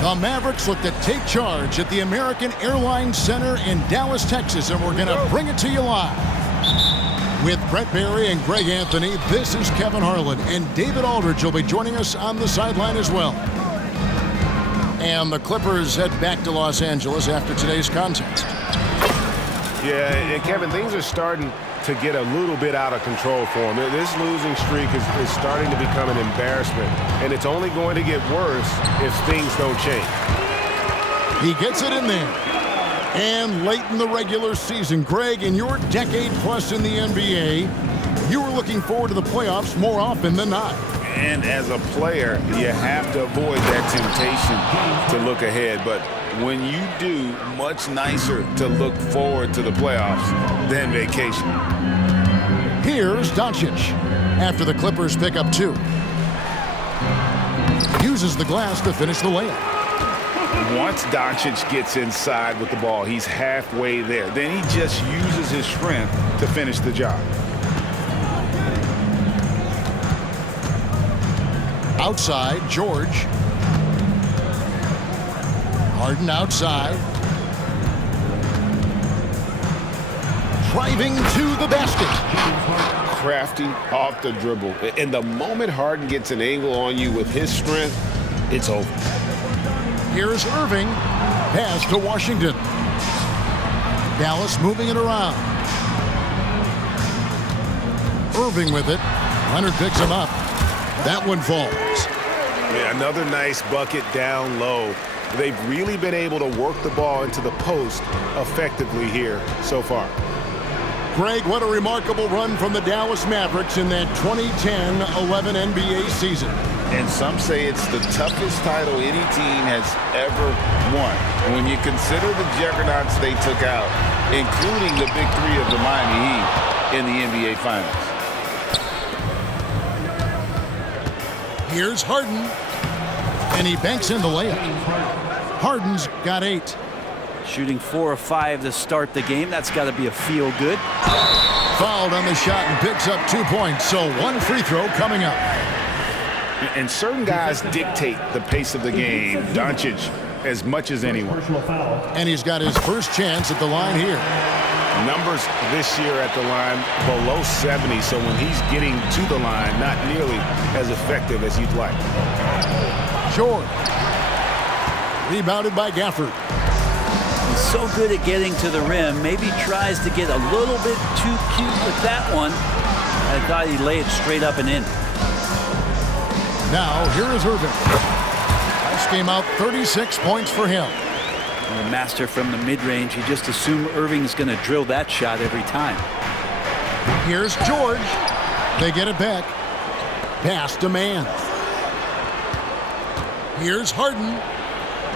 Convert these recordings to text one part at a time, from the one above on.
The Mavericks look to take charge at the American Airlines Center in Dallas, Texas, and we're going to bring it to you live. With Brett Barry and Greg Anthony, this is Kevin Harlan, and David Aldridge will be joining us on the sideline as well. And the Clippers head back to Los Angeles after today's contest. Yeah, and Kevin, things are starting to get a little bit out of control for him. This losing streak is starting to become an embarrassment, and it's only going to get worse if things don't change. He gets it in there. And late in the regular season, Greg, in your decade plus in the NBA, you were looking forward to the playoffs more often than not. And as a player, you have to avoid that temptation to look ahead. But when you do, much nicer to look forward to the playoffs than vacation. Here's Doncic after the Clippers pick up 2. Uses the glass to finish the layup. Once Doncic gets inside with the ball, he's halfway there. Then he just uses his strength to finish the job. Outside, George. Harden outside. Driving to the basket. Crafty off the dribble. And the moment Harden gets an angle on you with his strength, it's over. Here's Irving. Pass to Washington. Dallas moving it around. Irving with it. Leonard picks him up. That one falls. Yeah, another nice bucket down low. They've really been able to work the ball into the post effectively here so far. Greg, what a remarkable run from the Dallas Mavericks in that 2010-11 NBA season. And some say it's the toughest title any team has ever won. And when you consider the juggernauts they took out, including the big 3 of the Miami Heat in the NBA Finals. Here's Harden, and he banks in the layup. Harden's got 8. Shooting 4 of 5 to start the game. That's got to be a feel good. Fouled on the shot and picks up 2 points, so 1 free throw coming up. And certain guys dictate the pace of the game. Doncic as much as anyone. And he's got his first chance at the line here. Numbers this year at the line below 70, so when he's getting to the line, not nearly as effective as you'd like. George. Rebounded by Gafford. He's so good at getting to the rim. Maybe tries to get a little bit too cute with that one. I thought he'd lay it straight up and in. Now, here is Irving. This came out 36 points for him. And the master from the mid-range. You just assume Irving's going to drill that shot every time. Here's George. They get it back. Pass to Mann. Here's Harden.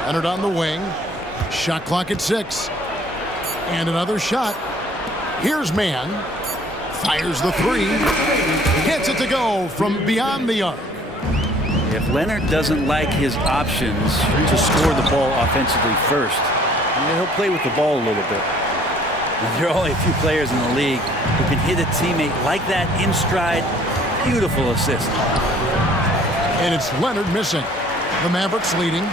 Leonard on the wing. Shot clock at 6. And another shot. Here's Mann. Fires the 3. Gets it to go from beyond the arc. If Leonard doesn't like his options to score the ball offensively first, he'll play with the ball a little bit. And there are only a few players in the league who can hit a teammate like that in stride. Beautiful assist. And it's Leonard missing. The Mavericks leading.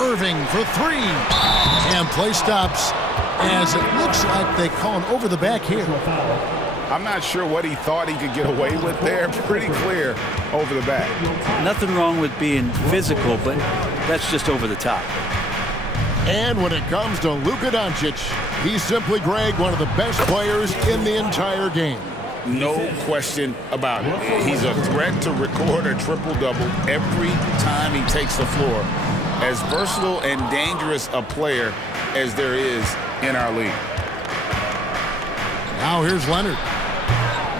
Irving for 3. And play stops as it looks like they call an over the back here. I'm not sure what he thought he could get away with there. Pretty clear over the back. Nothing wrong with being physical, but that's just over the top. And when it comes to Luka Doncic, he's simply, Greg, one of the best players in the entire game. No question about it. He's a threat to record a triple-double every time he takes the floor. As versatile and dangerous a player as there is in our league. Now here's Leonard.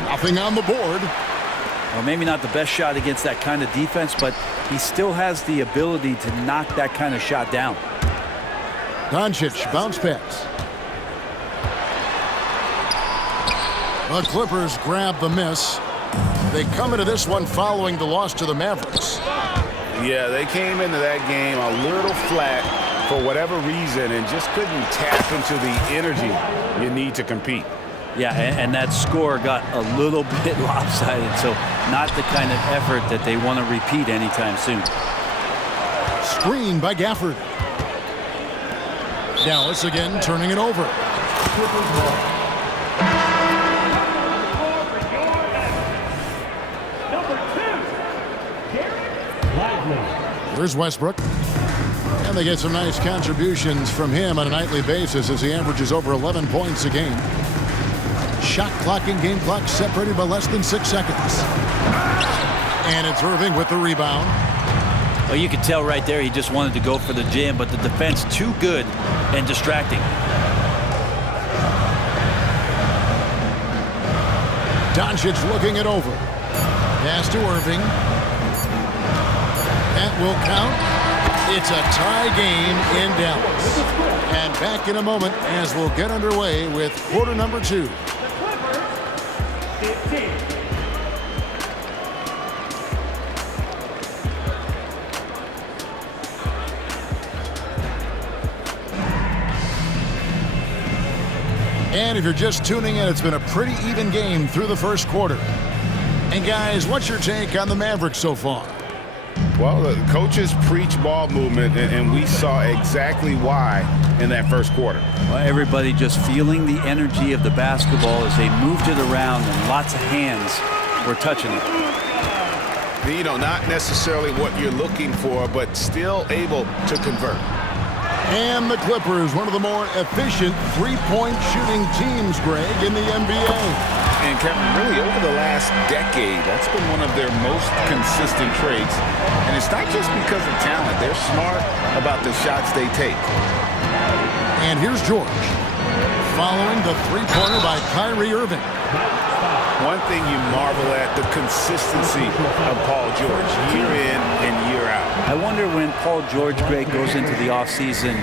Nothing on the board. Well, maybe not the best shot against that kind of defense, but he still has the ability to knock that kind of shot down. Doncic bounce pass. The Clippers grab the miss. They come into this one following the loss to the Mavericks. Yeah, they came into that game a little flat for whatever reason and just couldn't tap into the energy you need to compete. Yeah, and that score got a little bit lopsided, so not the kind of effort that they want to repeat anytime soon. Screen by Gafford. Dallas again turning it over. Here's Westbrook. And they get some nice contributions from him on a nightly basis as he averages over 11 points a game. Shot clock and game clock separated by less than 6 seconds. And it's Irving with the rebound. Well, you could tell right there he just wanted to go for the jam, but the defense too good and distracting. Doncic looking it over. Pass to Irving. That will count. It's a tie game in Dallas. And back in a moment as we'll get underway with quarter number 2. And if you're just tuning in, it's been a pretty even game through the first quarter. And guys, what's your take on the Mavericks so far? Well, the coaches preach ball movement, and we saw exactly why in that first quarter. Well, everybody just feeling the energy of the basketball as they moved it around, and lots of hands were touching it. You know, not necessarily what you're looking for, but still able to convert. And the Clippers, one of the more efficient three-point shooting teams, Greg, in the NBA. And Kevin, really over the last decade, that's been one of their most consistent traits. And it's not just because of talent. They're smart about the shots they take. And here's George, following the three-pointer by Kyrie Irving. One thing you marvel at, the consistency of Paul George, year in and year out. I wonder when Paul George, Greg, goes into the offseason,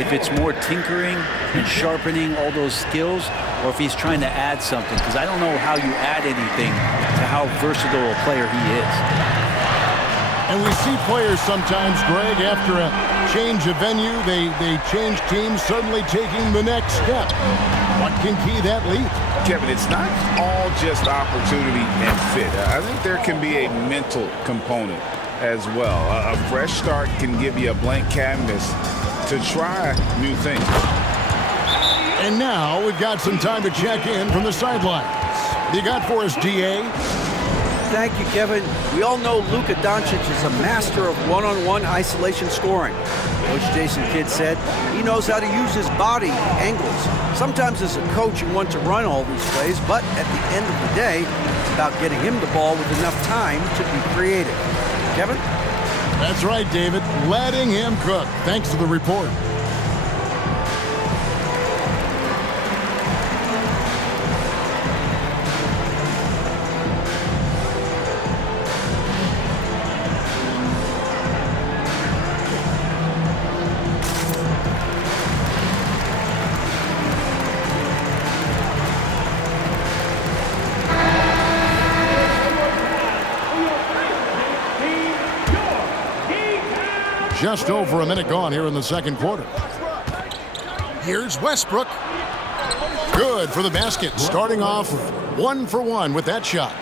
if it's more tinkering and sharpening all those skills, or if he's trying to add something, because I don't know how you add anything to how versatile a player he is. And we see players sometimes, Greg, after a change of venue, they change teams, suddenly taking the next step. What can key that leap? Kevin, it's not all just opportunity and fit. I think there can be a mental component as well. A fresh start can give you a blank canvas to try new things. And now we've got some time to check in from the sidelines. You got for us, DA? Thank you, Kevin. We all know Luka Doncic is a master of one-on-one isolation scoring. Coach Jason Kidd said he knows how to use his body angles. Sometimes as a coach you want to run all these plays, but at the end of the day, it's about getting him the ball with enough time to be creative. Kevin? That's right, David. Letting him cook. Thanks for the report. Just over a minute gone here in the second quarter. Here's Westbrook. Good for the basket. Starting off 1 for 1 with that shot.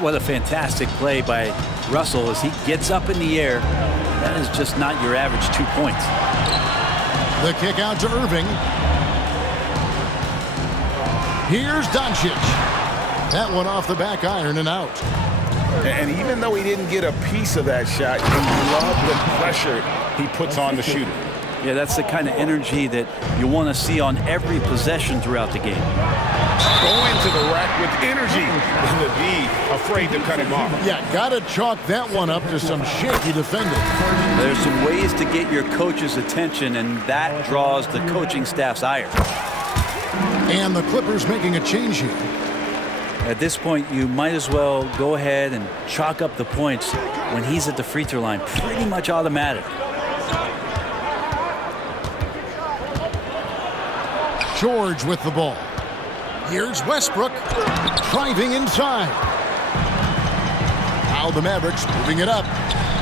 What a fantastic play by Russell as he gets up in the air. That is just not your average 2 points. The kick out to Irving. Here's Doncic. That one off the back iron and out. And even though he didn't get a piece of that shot, you love the pressure he puts on the shooter. Yeah, that's the kind of energy that you want to see on every possession throughout the game. Going to the rack with energy and to be afraid to cut him off. Yeah, got to chalk that one up to some shaky defending. There's some ways to get your coach's attention, and that draws the coaching staff's ire. And the Clippers making a change here. At this point, you might as well go ahead and chalk up the points when he's at the free throw line. Pretty much automatic. George with the ball. Here's Westbrook driving inside. Now the Mavericks moving it up.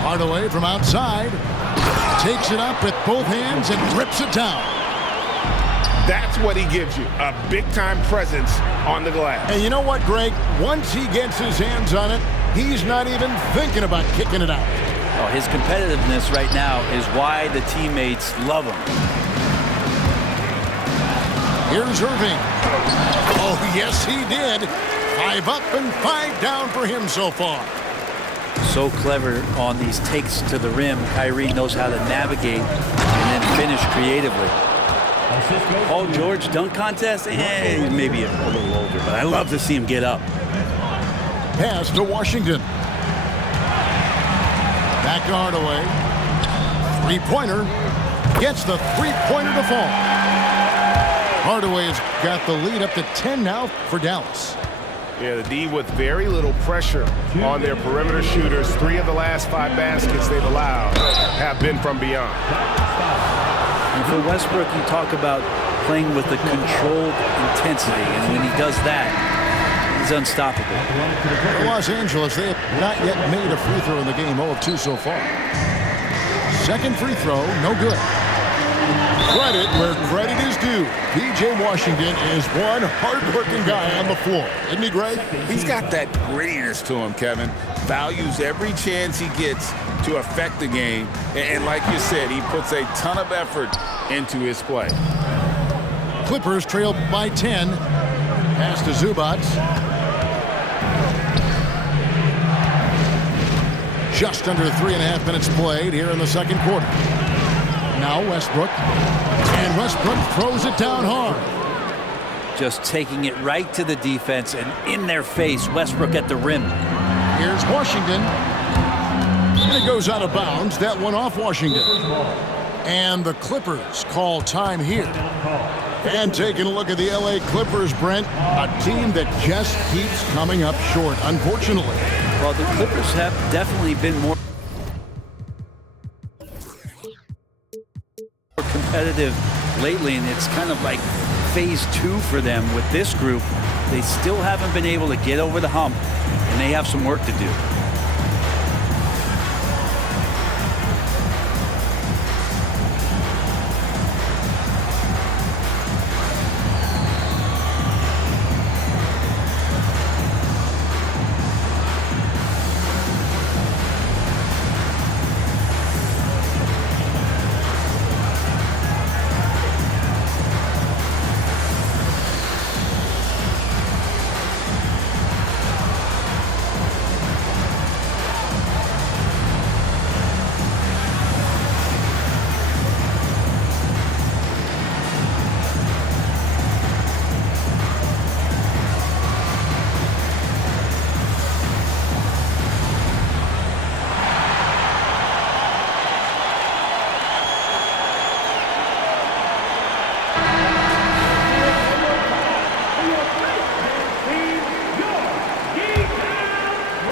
Hardaway from outside. Takes it up with both hands and rips it down. That's what he gives you, a big-time presence on the glass. And you know what, Greg? Once he gets his hands on it, he's not even thinking about kicking it out. Oh, his competitiveness right now is why the teammates love him. Here's Irving. Oh, yes, he did. 5 up and 5 down for him so far. So clever on these takes to the rim. Kyrie knows how to navigate and then finish creatively. Paul George dunk contest? Maybe a little older, but I love to see him get up. Pass to Washington. Back to Hardaway. Three-pointer. Gets the three-pointer to fall. Hardaway has got the lead up to 10 now for Dallas. Yeah, the D with very little pressure on their perimeter shooters. 3 of the last 5 baskets they've allowed have been from beyond. And for Westbrook, you talk about playing with a controlled intensity, and when he does that, he's unstoppable. For Los Angeles, they have not yet made a free throw in the game. 0 of 2 so far. Second free throw, no good. Credit where credit is due. P.J. Washington is one hard-working guy on the floor. Isn't he, Greg? He's got that grittiness to him, Kevin. Values every chance he gets to affect the game. And like you said, he puts a ton of effort into his play. Clippers trail by 10. Pass to Zubac. Just under 3.5 minutes played here in the second quarter. Now Westbrook. And Westbrook throws it down hard. Just taking it right to the defense and in their face. Westbrook at the rim. Here's Washington. And it goes out of bounds. That one off Washington. And the Clippers call time here. And taking a look at the LA Clippers, Brent, a team that just keeps coming up short, unfortunately. Well, the Clippers have definitely been more competitive lately, and it's kind of like phase 2 for them with this group. They still haven't been able to get over the hump, and they have some work to do.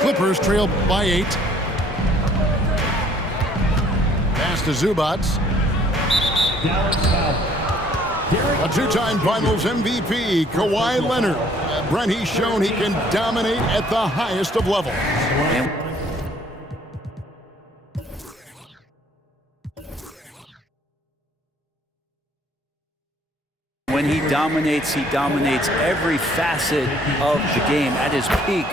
Clippers trail by 8. Pass to Zubac. A 2-time Finals MVP, Kawhi Leonard. Brent, he's shown he can dominate at the highest of levels. When he dominates every facet of the game at his peak.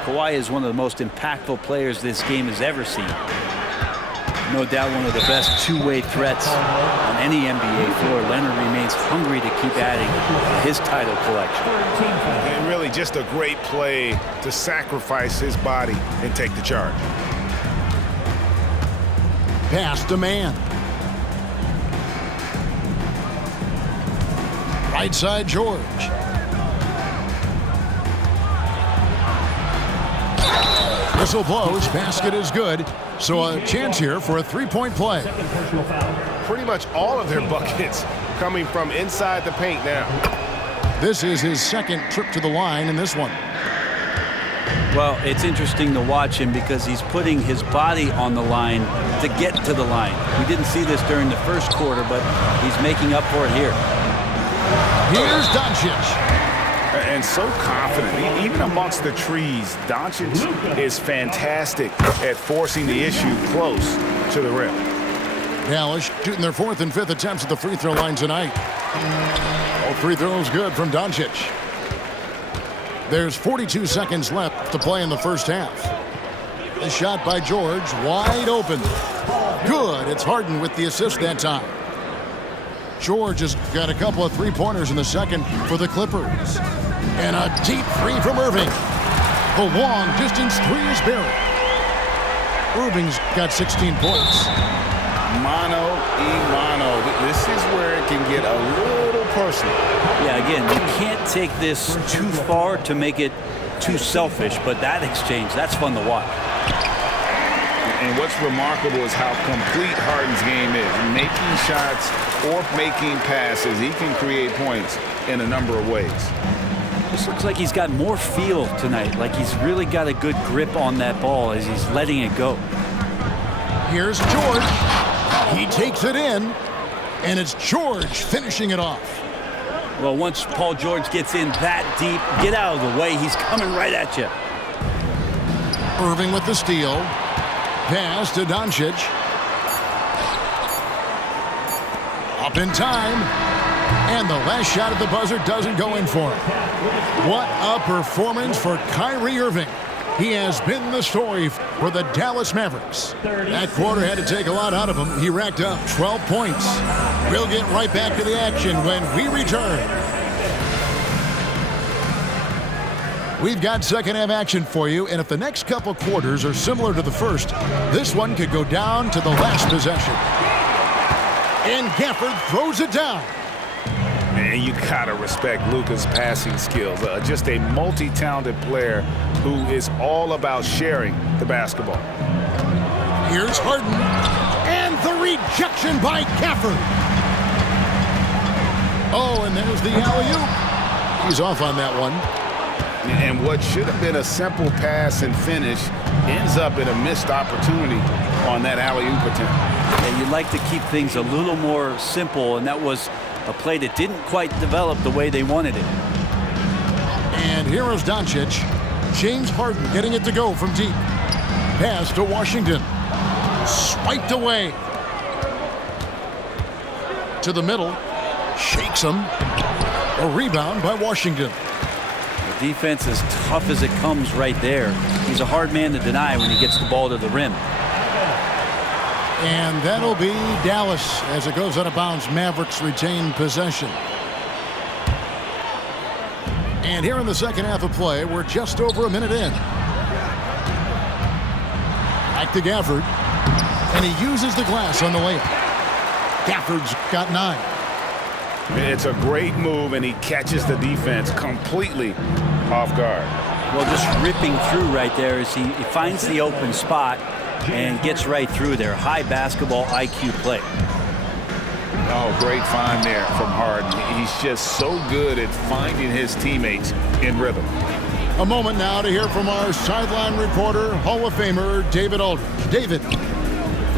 Kawhi is one of the most impactful players this game has ever seen. No doubt one of the best two-way threats on any NBA floor. Leonard remains hungry to keep adding to his title collection. And really just a great play to sacrifice his body and take the charge. Pass to man. Right side, George. Whistle blows. Basket is good. So a chance here for a three-point play. Pretty much all of their buckets coming from inside the paint now. This is his second trip to the line in this one. Well, it's interesting to watch him because he's putting his body on the line to get to the line. We didn't see this during the first quarter, but he's making up for it here. Here's Doncic. And so confident, even amongst the trees. Doncic is fantastic at forcing the issue close to the rim. Dallas shooting their fourth and fifth attempts at the free throw line tonight. All three throws good from Doncic. There's 42 seconds left to play in the first half. The shot by George, wide open. Good. It's Harden with the assist that time. George has got a couple of three-pointers in the second for the Clippers. And a deep three from Irving. The long-distance three is buried. Irving's got 16 points. Mano y mano. This is where it can get a little personal. Yeah, again, you can't take this too far to make it too selfish, but that exchange, that's fun to watch. And what's remarkable is how complete Harden's game is. Making shots or making passes, he can create points in a number of ways. This looks like he's got more feel tonight, like he's really got a good grip on that ball as he's letting it go. Here's George. He takes it in, and it's George finishing it off. Well, once Paul George gets in that deep, get out of the way. He's coming right at you. Irving with the steal. Pass to Doncic. Up in time. And the last shot at the buzzer doesn't go in for him. What a performance for Kyrie Irving. He has been the story for the Dallas Mavericks. That quarter had to take a lot out of him. He racked up 12 points. We'll get right back to the action when we return. We've got second half action for you, and if the next couple quarters are similar to the first, this one could go down to the last possession. And Gafford throws it down. Man, you gotta respect Luka's passing skills. Just a multi-talented player who is all about sharing the basketball. Here's Harden. And the rejection by Gafford. Oh, and there's the alley-oop. He's off on that one. And what should have been a simple pass and finish ends up in a missed opportunity on that alley-oop attempt. And you'd like to keep things a little more simple, and that was a play that didn't quite develop the way they wanted it. And here is Doncic. James Harden getting it to go from deep. Pass to Washington. Swiped away. To the middle. Shakes him. A rebound by Washington. The defense as tough as it comes right there. He's a hard man to deny when he gets the ball to the rim. And that'll be Dallas as it goes out of bounds. Mavericks retain possession. And here in the second half of play, we're just over a minute in. Back to Gafford. And he uses the glass on the layup. Gafford's got 9. It's a great move, and he catches the defense completely off guard. Well, just ripping through right there as he finds the open spot and gets right through there. High basketball IQ play. Oh, great find there from Harden. He's just so good at finding his teammates in rhythm. A moment now to hear from our sideline reporter, Hall of Famer David Aldridge. David.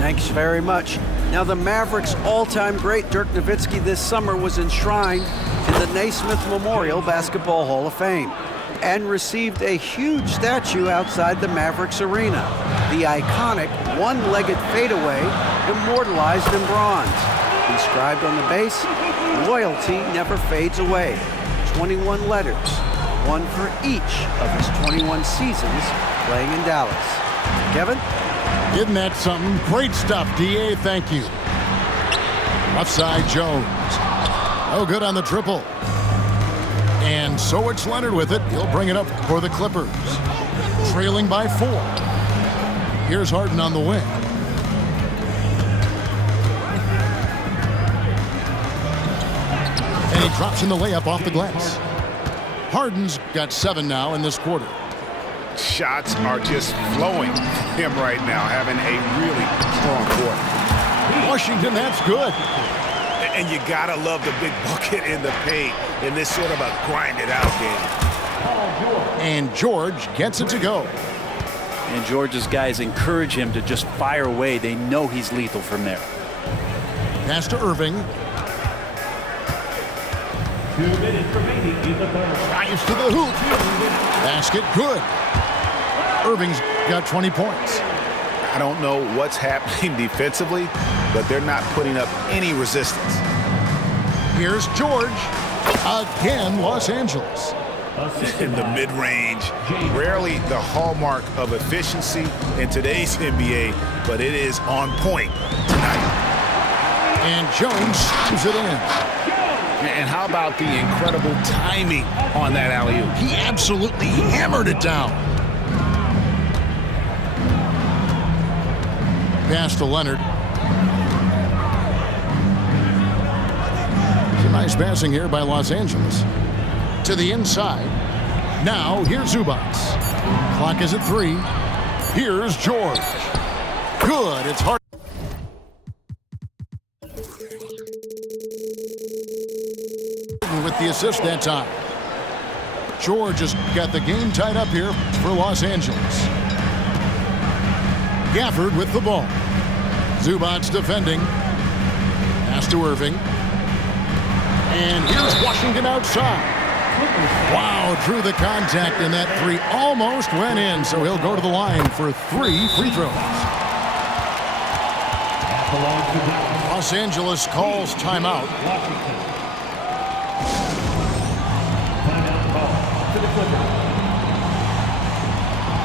Thanks very much. Now, the Mavericks' all-time great Dirk Nowitzki this summer was enshrined in the Naismith Memorial Basketball Hall of Fame and received a huge statue outside the Mavericks arena. The iconic one-legged fadeaway immortalized in bronze. Inscribed on the base, loyalty never fades away. 21 letters, one for each of his 21 seasons playing in Dallas. Kevin? Isn't that something? Great stuff, D.A. Thank you. Left side, Jones. No good on the triple. And so it's Leonard with it. He'll bring it up for the Clippers. Trailing by 4. Here's Harden on the wing. And he drops in the layup off the glass. Harden's got 7 now in this quarter. Shots are just flowing him right now, having a really strong quarter. Washington, that's good. And you gotta love the big bucket in the paint in this sort of a grind-it-out game. And George gets it to go. And George's guys encourage him to just fire away. They know he's lethal from there. Pass to Irving. 2 minutes remaining in the third. Drives to the hoop. Basket good. Irving's got 20 points. I don't know what's happening defensively, but they're not putting up any resistance. Here's George. Again, Los Angeles. In the mid-range, rarely the hallmark of efficiency in today's NBA, but it is on point tonight. And Jones slams it in. And how about the incredible timing on that alley-oop? He absolutely hammered it down. Pass to Leonard. Some nice passing here by Los Angeles. To the inside. Now, here's Zubac. Clock is at 3. Here's George. Good. It's hard. With the assist that time. George has got the game tied up here for Los Angeles. Gafford with the ball. Zubac defending. Pass to Irving. And here's Washington outside. Wow, drew the contact, and that 3 almost went in, so he'll go to the line for 3 free throws. Los Angeles calls timeout. Timeout call to the Clippers.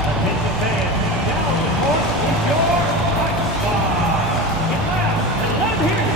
Attention fans, now the court with your fight spot. Get loud and let him hear you.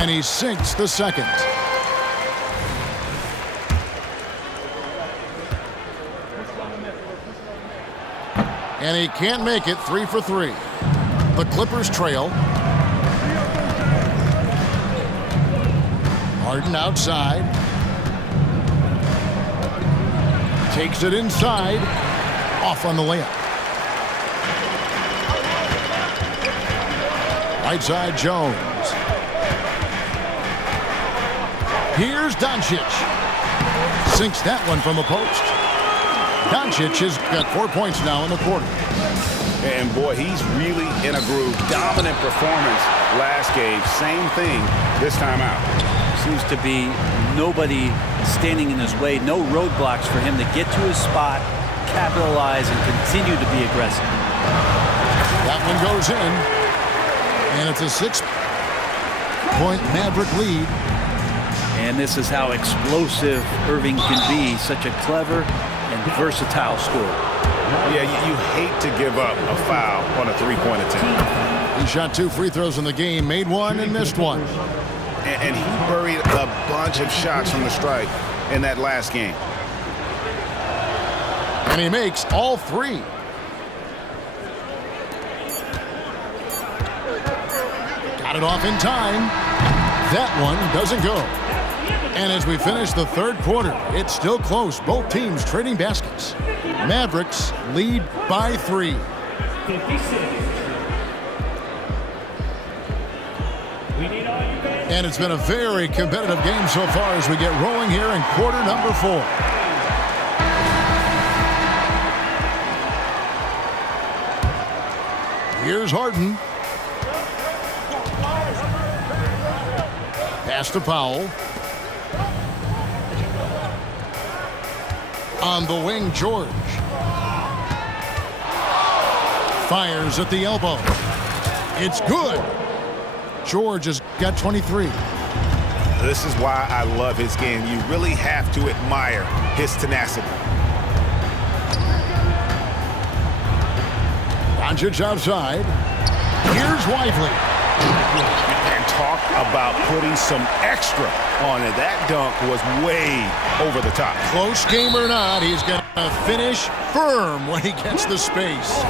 And he sinks the second. And he can't make it. 3 for 3. The Clippers trail. Harden outside. Takes it inside. Off on the layup. Right side, Jones. Here's Doncic. Sinks that one from the post. Doncic has got 4 points now in the quarter. And boy, he's really in a groove. Dominant performance last game. Same thing this time out. Seems to be nobody standing in his way. No roadblocks for him to get to his spot, capitalize, and continue to be aggressive. That one goes in. And it's a 6-point Maverick lead. And this is how explosive Irving can be. Such a clever and versatile scorer. Yeah, you hate to give up a foul on a three-point attempt. He shot 2 free throws in the game, made 1 and missed 1. And he buried a bunch of shots from the strike in that last game. And he makes all 3. Got it off in time. That one doesn't go. And as we finish the third quarter, it's still close. Both teams trading baskets. Mavericks lead by 3. 56. We need all you fans. And it's been a very competitive game so far as we get rolling here in quarter number 4. Here's Harden. Pass to Powell. On the wing, George. Fires at the elbow. It's good. George has got 23. This is why I love his game. You really have to admire his tenacity. Doncic outside. Here's Lively. And talk about putting some extra on it. That dunk was way over the top. Close game or not, he's going to finish firm when he gets the space.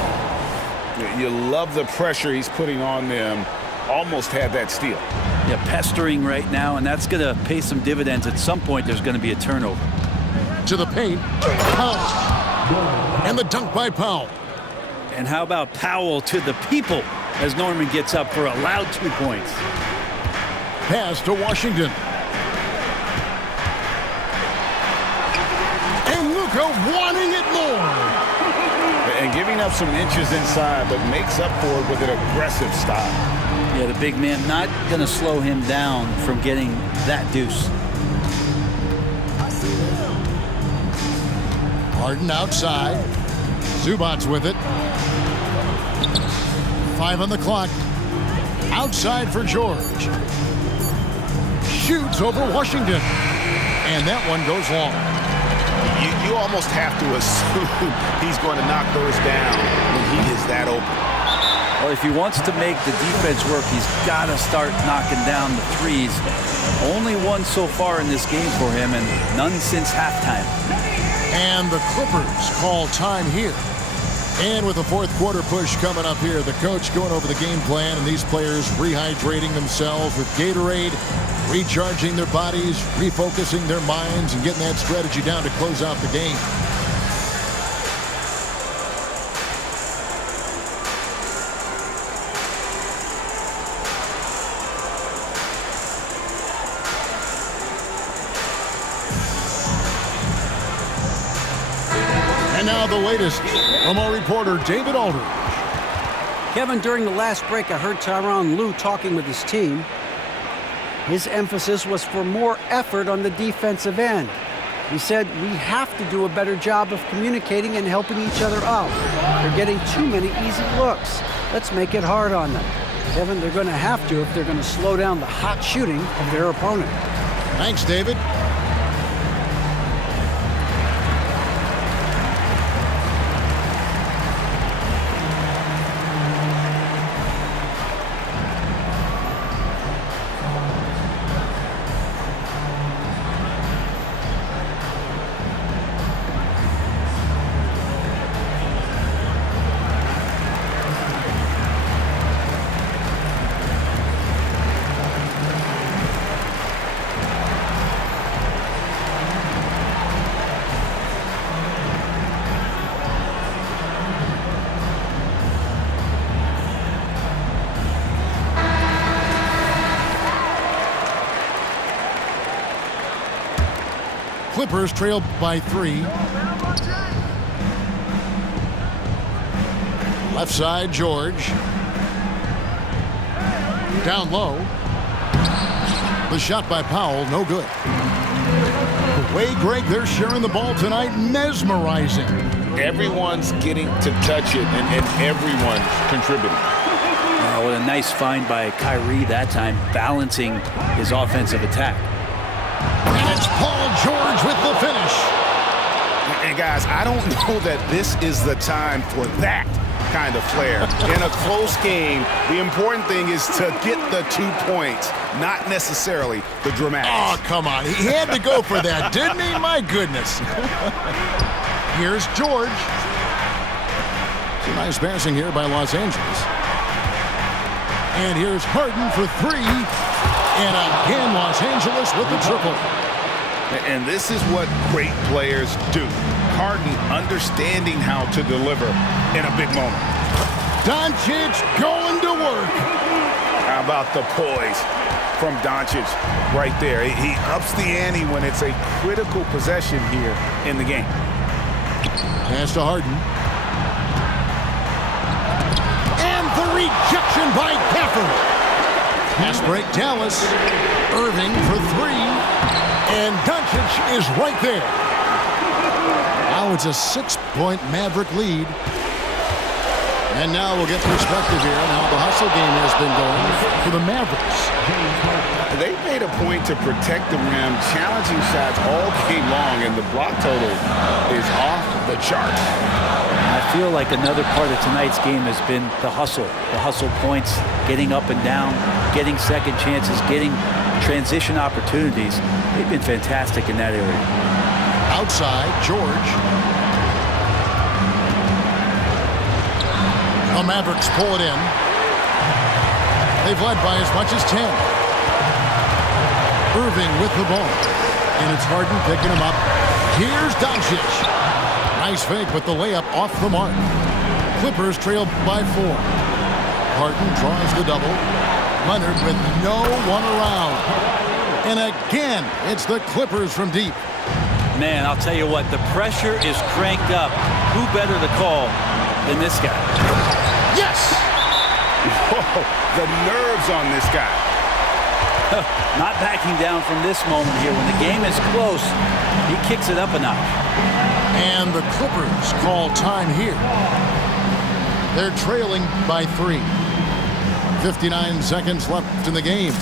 You love the pressure he's putting on them. Almost had that steal. Yeah, pestering right now, and that's going to pay some dividends. At some point, there's going to be a turnover. To the paint. Powell. And the dunk by Powell. And how about Powell to the people as Norman gets up for a loud 2 points. Pass to Washington. And Luka wanting it more. And giving up some inches inside, but makes up for it with an aggressive stop. Yeah, the big man not going to slow him down from getting that deuce. Harden outside. Zubac's with it. 5 on the clock. Outside for George. Shoots over Washington. And that one goes long. You almost have to assume he's going to knock those down when he is that open. Well, if he wants to make the defense work, he's got to start knocking down the threes. Only one so far in this game for him, and none since halftime. And the Clippers call time here. And with the fourth quarter push coming up here, the coach going over the game plan, and these players rehydrating themselves with Gatorade, recharging their bodies, refocusing their minds, and getting that strategy down to close out the game. And now the latest from our reporter, David Aldridge. Kevin, during the last break, I heard Tyronn Lue talking with his team. His emphasis was for more effort on the defensive end. He said, we have to do a better job of communicating and helping each other out. They're getting too many easy looks. Let's make it hard on them. Kevin, they're going to have to if they're going to slow down the hot shooting of their opponent. Thanks, David. Clippers trail by 3. Left side, George. Down low. The shot by Powell, no good. The way, Greg, they're sharing the ball tonight, mesmerizing. Everyone's getting to touch it, and everyone's contributing. What a nice find by Kyrie that time, balancing his offensive attack. And it's Paul George with the finish. And guys, I don't know that this is the time for that kind of flair. In a close game, the important thing is to get the 2 points, not necessarily the dramatics. Oh, come on. He had to go for that, didn't he? My goodness. Here's George. Some nice passing here by Los Angeles. And here's Harden for 3. And again, Los Angeles with the triple. And this is what great players do. Harden understanding how to deliver in a big moment. Doncic going to work. How about the poise from Doncic right there? He ups the ante when it's a critical possession here in the game. Pass to Harden. And the rejection by Gafford. Pass break, Dallas. Irving for 3. And Doncic is right there. Now it's a 6-point Maverick lead. And now we'll get perspective here on how the hustle game has been going for the Mavericks. They made a point to protect the rim, challenging shots all game long, and the block total is off the charts. I feel like another part of tonight's game has been the hustle points, getting up and down, getting second chances, getting transition opportunities. They've been fantastic in that area. Outside, George. The Mavericks pull it in. They've led by as much as 10. Irving with the ball. And it's Harden picking him up. Here's Doncic. Nice fake, but the layup off the mark. Clippers trail by 4. Harden draws the double. Leonard with no one around. And again, it's the Clippers from deep. Man, I'll tell you what, the pressure is cranked up. Who better to call than this guy? Yes! Whoa, the nerves on this guy. Not backing down from this moment here. When the game is close, he kicks it up a notch. And the Clippers call time here. They're trailing by 3. 59 seconds left in the game.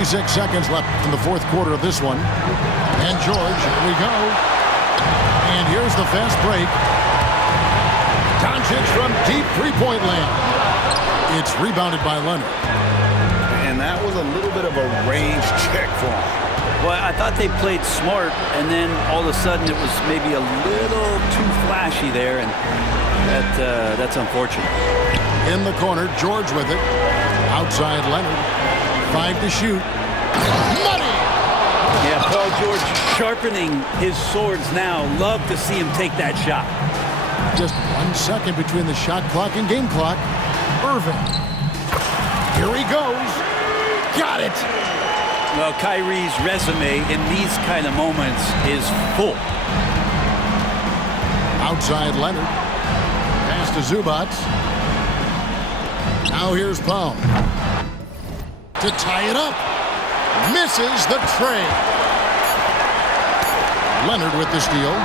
Six seconds left in the fourth quarter of this one. And George, here we go. And here's the fast break. Doncic from deep three-point land. It's rebounded by Leonard. And that was a little bit of a range check for him. Well, I thought they played smart, and then all of a sudden it was maybe a little too flashy there, and that's unfortunate. In the corner, George with it. Outside Leonard. 5 to shoot. Money! Yeah, Paul George sharpening his swords now. Love to see him take that shot. Just 1 second between the shot clock and game clock. Irving. Here he goes. Got it! Well, Kyrie's resume in these kind of moments is full. Outside Leonard. Pass to Zubac. Now here's Paul. To tie it up. Misses the tray. Leonard with the steal.